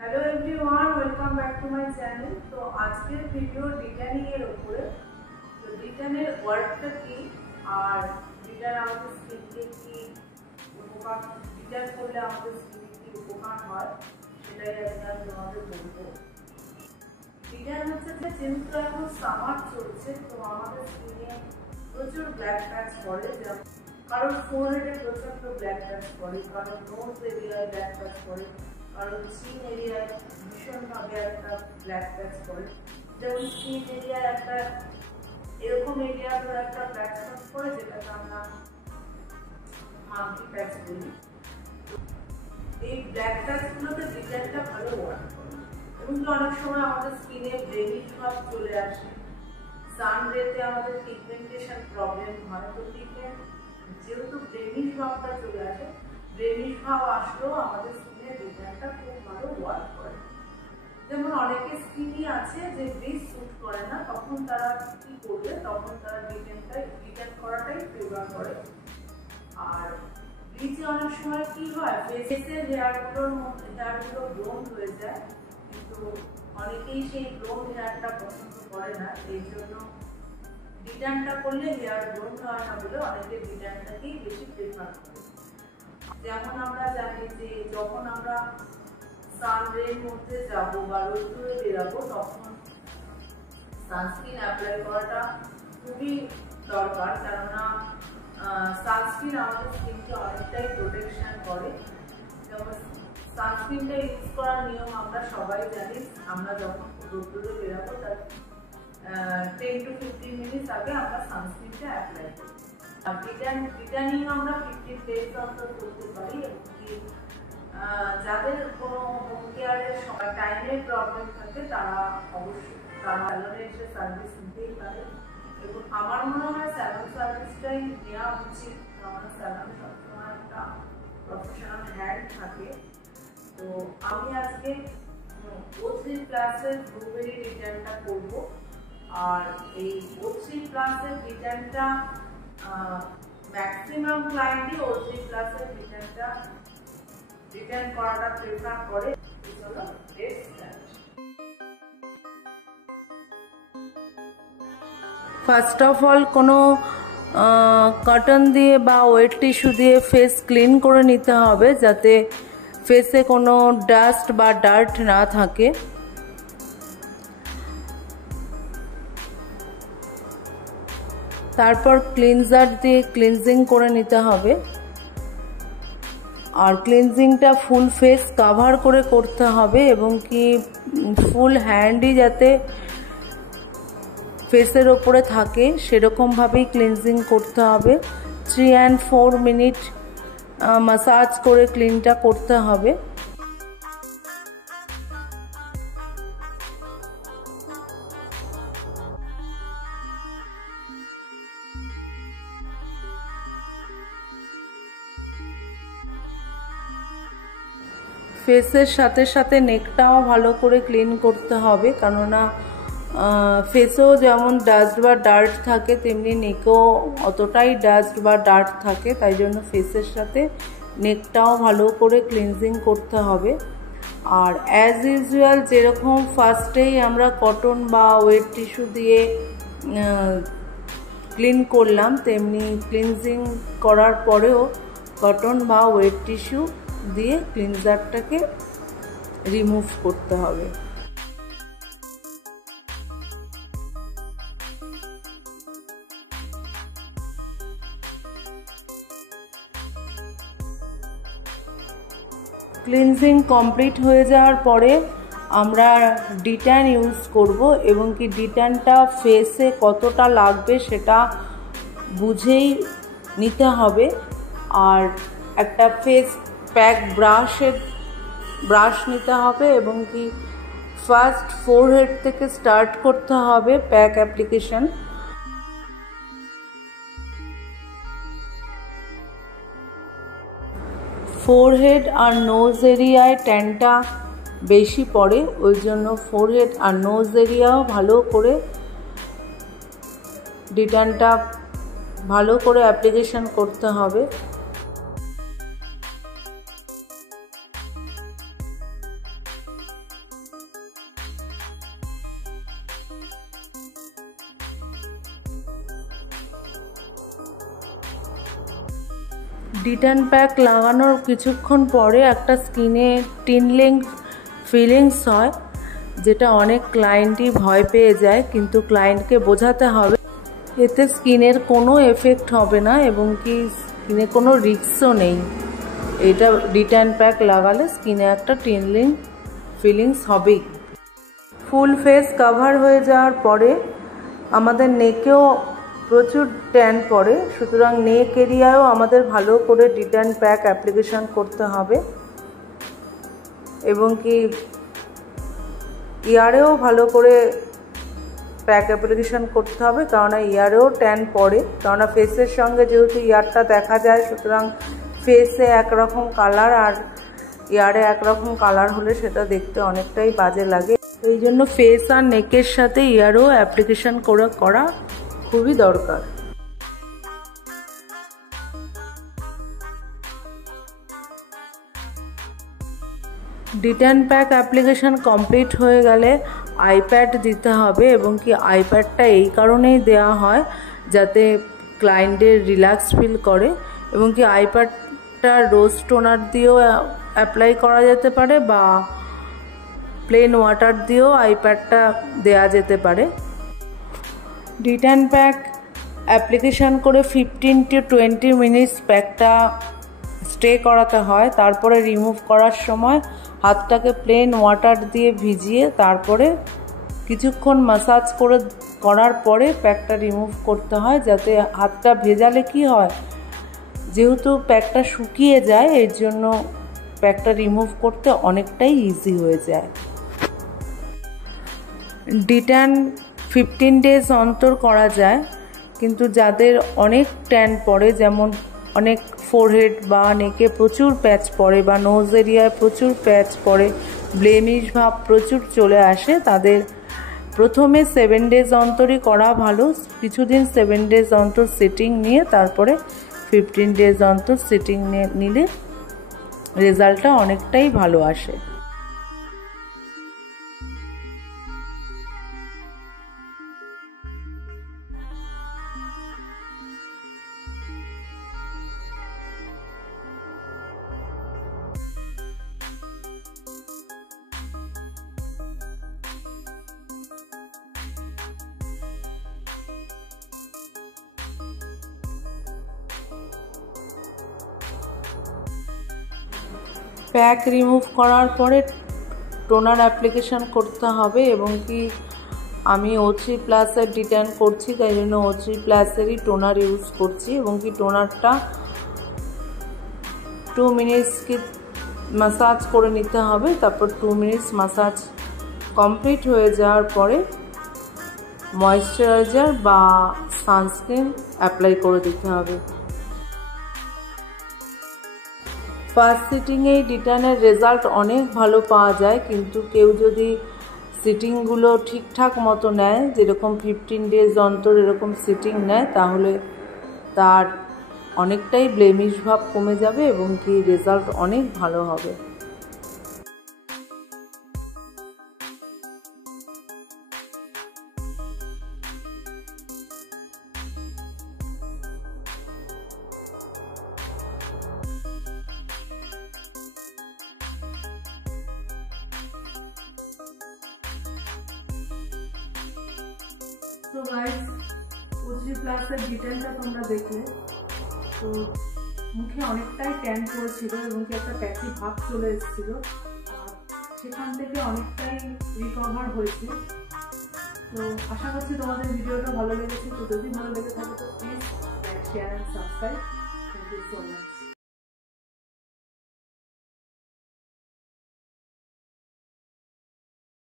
Hello everyone, welcome back to my channel. तो आजকের video ডিটানিং এর উপরে। তো ডিটানের ওয়ার্কটা কি আর ডিটান আমাদের স্কিনকে কি উপকার, ডিটান করলে আমাদের স্কিনে কি উপকার হয় সেটাই আমি তোমাদের বলবো। ডিটান হচ্ছে যে যেহেতু এখন সামার চলছে, তো আমাদের স্কিনে প্রচুর ব্ল্যাক প্যাচ পড়ে, কারণ ফোরহেডে প্রচন্ড ব্ল্যাক প্যাচ পড়ে, কারণ নোজ এরিয়ায় ব্ল্যাক প্যাচ পড়ে, কারণ চিন এরিয়ায় ভীষণভাবে একটা ব্ল্যাক প্যাচ পড়ে। যেমন চিন এরিয়ায় একটা এরকম এরিয়ার একটা ব্ল্যাক প্যাচ পড়ে, যেটাকে আমরা মাঙ্কি প্যাচ বলি। এই ব্ল্যাক প্যাচগুলোতে ডিটানটা ভালো ওয়ার্ক করে, এবং অনেক সময় আমাদের স্কিনে ব্লেমিশ ভাব চলে আসে, সানরেতে আমাদের পিগমেন্টেশন প্রবলেম হয়। তো পিগমেন্ট যেহেতু ব্লেমিশ ভাবটা চলে আসে, ব্লেমিশ ভাব আসলেও আমাদের স্কিনে ডিটানটা খুব ভালো ওয়ার্ক করে। যেমন অনেকে স্কিনই আছে যে ব্লিচ স্যুট করে না, তখন তারা কি করবে, তখন তারা ডিটান করাটাই প্রেফার করে। আর ব্লিচে অনেক সময় কি হয়, ফেসের হেয়ারগুলোর মধ্যে হেয়ারগুলো ব্লোন্ড হয়ে যায়, কিন্তু অনেকেই সেই ব্লোন্ড হেয়ারটা পছন্দ করে না, এই জন্য ডিটানটা করলে হেয়ার ব্লোন্ড হয় না বলে অনেকে ডিটানটাকেই বেশি প্রেফার করে। যেমন আমরা জানি যে যখন আমরা সানরের মধ্যে যাব বা রোদ্দুরে বেরাবো, তখন সানস্ক্রিন অ্যাপ্লাই করাটা খুবই দরকার, কেননা সানস্ক্রিন আমাদের স্কিনকে অনেকটাই প্রোটেকশন করে। যেমন সানস্ক্রিনটা ইউজ করার নিয়ম আমরা সবাই জানি, আমরা যখন রোদ্দুরে বেরাবো তার 10 to 15 মিনিট আগে আমরা সানস্ক্রিনটা অ্যাপ্লাই করি। ডিটানিং আমরা 15 ডেজ অন্তর করতে পারি। যাদের কোনো হোম কেয়ারের সময় টাইমের প্রবলেম থাকে, তারা অবশ্যই স্যালনে এসে সার্ভিস নিতেই পারে, এবং আমার মনে হয় স্যালন সার্ভিসটাই নেওয়া উচিত, কারণ স্যালনে সবসময় একটা প্রফেশনাল হ্যান্ড থাকে। তো আমি আজকে O3 প্লাসের ব্লুবেরি ডিটানটা করবো। আর এই O3 প্লাসের ডিটানটা ম্যাক্সিমাম ক্লায়েন্টই O3 প্লাসের ডিটানটা ডিটান করাটা প্রেফার করে। চলো let's start. First of all কোনো কটন দিয়ে বা ওয়েট টিস্যু দিয়ে ফেস ক্লিন করে নিতে হবে, যাতে ফেসে কোনো ডাস্ট বা ডার্ট না থাকে। তারপর ক্লিনজার দিয়ে ক্লিনজিং করে নিতে হবে, আর ক্লিনজিংটা ফুল ফেস কভার করে করতে হবে, এবং কি ফুল হ্যান্ডই যাতে ফেসের ওপরে থাকে সেরকমভাবেই ক্লিনজিং করতে হবে। 3 and 4 মিনিট মাসাজ করে ক্লিনটা করতে হবে। ফেসের সাথে সাথে নেকটাও ভালো করে ক্লিন করতে হবে, কেননা ফেসেও যেমন ডাস্ট বা ডার্ট থাকে, তেমনি নেকেও অতটাই ডাস্ট বা ডার্ট থাকে, তাই জন্য ফেসের সাথে নেকটাও ভালো করে ক্লিনজিং করতে হবে। আর অ্যাজ ইউজুয়াল যেরকম ফার্স্টেই আমরা কটন বা ওয়েট টিস্যু দিয়ে ক্লিন করলাম, তেমনি ক্লিনজিং করার পরেও কটন বা ওয়েট টিস্যু দিয়ে ক্লিনজারটাকে রিমুভ করতে হবে। ক্লিনজিং কমপ্লিট হয়ে যাওয়ার পরে আমরা ডিটান ইউজ করব, এবং কি ডিটানটা ফেসে কতটা লাগবে সেটা বুঝেই নিতে হবে। আর একটা ফেস প্যাক ব্রাশ নিতে হবে, এবং কি ফার্স্ট ফোরহেড থেকে স্টার্ট করতে হবে প্যাক অ্যাপ্লিকেশন। ফোরহেড আর নোজ এরিয়ায় ট্যানটা বেশি পড়ে, ওই জন্য ফোরহেড আর নোজ এরিয়াও ভালো করে ডিটানটা ভালো করে অ্যাপ্লিকেশন করতে হবে। ডিটান প্যাক লাগানোর কিছুক্ষণ পরে একটা স্কিনে টিনলিং ফিলিংস হয়, যেটা অনেক ক্লায়েন্টই ভয় পেয়ে যায়, কিন্তু ক্লায়েন্টকে বোঝাতে হবে এতে স্কিনের কোনো এফেক্ট হবে না এবং কি স্কিনে কোনো রিস্কও নেই। এটা ডিটান প্যাক লাগালে স্কিনে একটা টিনলিং ফিলিংস হবেই। ফুল ফেস কভার হয়ে যাওয়ার পরে আমাদের নেকেও প্রচুর ট্যান পড়ে, সুতরাং নেক এরিয়ায়ও আমাদের ভালো করে ডিটান প্যাক অ্যাপ্লিকেশন করতে হবে এবং কি ইয়ারেও ভালো করে প্যাক অ্যাপ্লিকেশন করতে হবে, কারণ ইয়ারেও ট্যান পড়ে, কারণ ফেসের সঙ্গে যেহেতু ইয়ারটা দেখা যায়, সুতরাং ফেসে একরকম কালার আর ইয়ারে একরকম কালার হলে সেটা দেখতে অনেকটাই বাজে লাগে। এই জন্য ফেস আর নেকের সাথে ইয়ারও অ্যাপ্লিকেশন করা খুবই দরকার। ডিটান প্যাক অ্যাপ্লিকেশন কমপ্লিট হয়ে গেলে আইপ্যাড দিতে হবে এবং কি আইপ্যাডটা এই কারণেই দেওয়া হয় যাতে ক্লায়েন্টের রিল্যাক্স ফিল করে এবং কি আইপ্যাডটা রোজ টোনার দিয়েও অ্যাপ্লাই করা যেতে পারে বা প্লেন ওয়াটার দিয়েও আইপ্যাডটা দেওয়া যেতে পারে। ডিটান প্যাক অ্যাপ্লিকেশান করে 15 to 20 মিনিটস প্যাকটা স্টে করাতে হয়, তারপরে রিমুভ করার সময় হাতটাকে প্লেন ওয়াটার দিয়ে ভিজিয়ে তারপরে কিছুক্ষণ ম্যাসাজ করার পরে প্যাকটা রিমুভ করতে হয়, যাতে হাতটা ভেজালে কি হয়, যেহেতু প্যাকটা শুকিয়ে যায় এর জন্য প্যাকটা রিমুভ করতে অনেকটাই ইজি হয়ে যায়। ডিটান 15 ডেজ অন্তর করা যায়, কিন্তু যাদের অনেক ট্যান পড়ে, যেমন অনেক ফোরহেড বা নেকে প্রচুর প্যাচ পড়ে বা নোজ এরিয়ায় প্রচুর প্যাচ পড়ে, ব্লেমিশ ভাব প্রচুর চলে আসে, তাদের প্রথমে 7 ডেজ অন্তরই করা ভালো। কিছুদিন 7 ডেজ অন্তর সিটিং নিয়ে তারপরে 15 ডেজ অন্তর সিটিং নিলে রেজাল্টটা অনেকটাই ভালো আসে। প্যাক রিমুভ করার পরে টোনার অ্যাপ্লিকেশান করতে হবে এবং কি আমি O3+ ডিটান করছি, তাই জন্য O3+-এরই টোনার ইউজ করছি এবং কি টোনারটা 2 মিনিটস কি ম্যাসাজ করে নিতে হবে, তারপর 2 মিনিটস ম্যাসাজ কমপ্লিট হয়ে যাওয়ার পরে ময়েশ্চারাইজার বা সানস্ক্রিন অ্যাপ্লাই করে দিতে হবে। ফার্স্ট সিটিংয়েই ডিটানের রেজাল্ট অনেক ভালো পাওয়া যায়, কিন্তু কেউ যদি সিটিংগুলো ঠিকঠাক মতো নেয়, যেরকম 15 ডেজ অন্তর এরকম সিটিং নেয়, তাহলে তার অনেকটাই ব্লেমিশ ভাব কমে যাবে এবং কি রেজাল্ট অনেক ভালো হবে। তো গাইস, O3+ ডিটেলটা তোমরা দেখলে, তো মুখে অনেকটাই ট্যান পড়েছিল এবং কি একটা প্যাচি ভাব চলে এসেছিল, আর সেখান থেকে অনেকটাই রিকভার হয়েছে। তো আশা করছি তোমাদের ভিডিওটা ভালো লেগেছে। তো যদি ভালো লেগে থাকে তো please like, share and subscribe. Thank you so much.